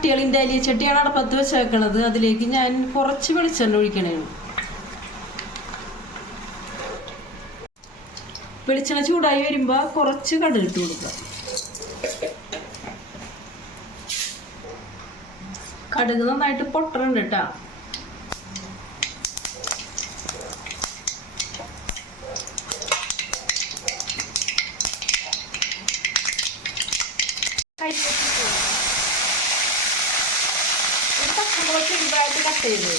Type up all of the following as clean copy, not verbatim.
ചട്ടികളിൻ്റെ അലിയ ചട്ടിയാണ് അടപ്പത്ത് വെച്ചേക്കണത്. അതിലേക്ക് ഞാൻ കുറച്ച് വെളിച്ചെണ്ണ ഒഴിക്കണേ. വെളിച്ചെണ്ണ ചൂടായി വരുമ്പോൾ കുറച്ച് കടുക് ഇട്ട് കൊടുക്കുക. കടുക് നന്നായിട്ട് പൊട്ടണുണ്ട് കേട്ടോ. ചെറുതായിട്ട് കട്ട് ചെയ്ത്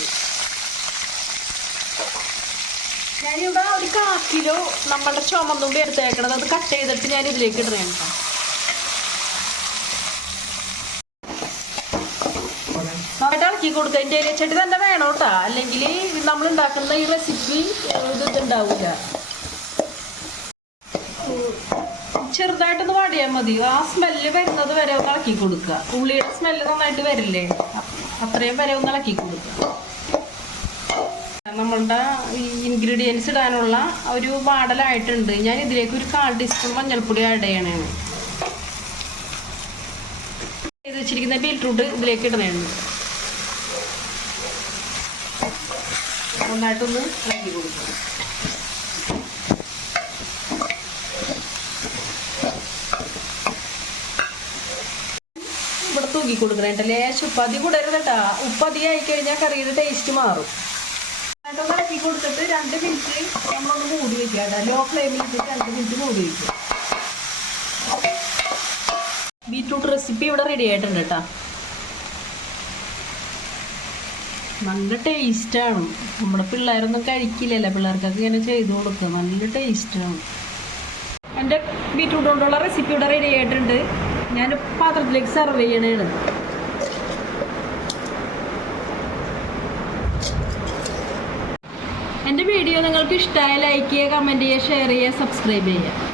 ഞാനിവിടെ ഒരു 1/4 കിലോ നമ്മുടെ ചുമന്നുമ്പി എടുത്തേക്കണത്. അത് കട്ട് ചെയ്തിട്ട് ഞാൻ ഇതിലേക്ക് ഇടണേ. നന്നായിട്ട് ഇളക്കി കൊടുക്കുക. അതിൻ്റെ ഇലച്ചട്ടി തന്നെ വേണം കേട്ടോ, അല്ലെങ്കിൽ നമ്മൾ ഉണ്ടാക്കുന്ന ഈ റെസിപ്പി ഇതുണ്ടാവില്ല. ചെറുതായിട്ടൊന്ന് വാടിയാൽ മതി. ആ സ്മെല്ല് വരുന്നത് വരെ ഒന്ന് ഇളക്കി കൊടുക്കുക. ഉള്ളിയുടെ സ്മെല്ല് നന്നായിട്ട് വരില്ലേ, അത്രയും വരെ ഒന്ന് ഇളക്കി കൊടുക്കുക. നമ്മളുടെ ഈ ഇൻഗ്രീഡിയൻസ് ഇടാനുള്ള ഒരു മാടലായിട്ടുണ്ട്. ഞാൻ ഇതിലേക്ക് ഒരു 1/4 ടീസ്പൂൺ മഞ്ഞൾപ്പൊടി ആഡ് ചെയ്യണേ. ഇത് വെച്ചിരിക്കുന്ന ബീറ്റ്റൂട്ട് ഇതിലേക്ക് ഇടണേണ്. നന്നായിട്ടൊന്ന് ഇളക്കി കൊടുക്കുക. ഇവിടെ തൂക്കി കൊടുക്കണേട്ടോ. ലേശം ഉപ്പ് അധികം കൂടരുത് കേട്ടോ. ഉപ്പ് അധികം ആയിക്കഴിഞ്ഞാൽ കറിയുടെ ടേസ്റ്റ് മാറും. നന്നായിട്ടൊന്ന് ഇളക്കി കൊടുത്തിട്ട് 2 മിനിറ്റ് നമ്മളൊന്ന് മൂടി വയ്ക്കുക കേട്ടോ. ലോ ഫ്ലെയിമിൽ ഇട്ടിട്ട് 2 മിനിറ്റ് മൂടി വയ്ക്കുക. ബീറ്റ്റൂട്ട് റെസിപ്പി ഇവിടെ റെഡി ആയിട്ടുണ്ട് കേട്ടോ. നല്ല ടേസ്റ്റാണ്. നമ്മുടെ പിള്ളേരൊന്നും കഴിക്കില്ലല്ലോ, പിള്ളേർക്കൊക്കെ ഇങ്ങനെ ചെയ്ത് കൊടുക്കുക. നല്ല ടേസ്റ്റാണ്. എൻ്റെ ബീറ്റ്റൂട്ട് കൊണ്ടുള്ള റെസിപ്പി ഇവിടെ റെഡി ആയിട്ടുണ്ട്. ഞാൻ പാത്രത്തിലേക്ക് സെർവ് ചെയ്യണേണ്. എൻ്റെ വീഡിയോ നിങ്ങൾക്ക് ഇഷ്ടമായ ലൈക്ക് ചെയ്യുക, കമൻറ്റ് ചെയ്യുക, ഷെയർ ചെയ്യുക, സബ്സ്ക്രൈബ് ചെയ്യുക.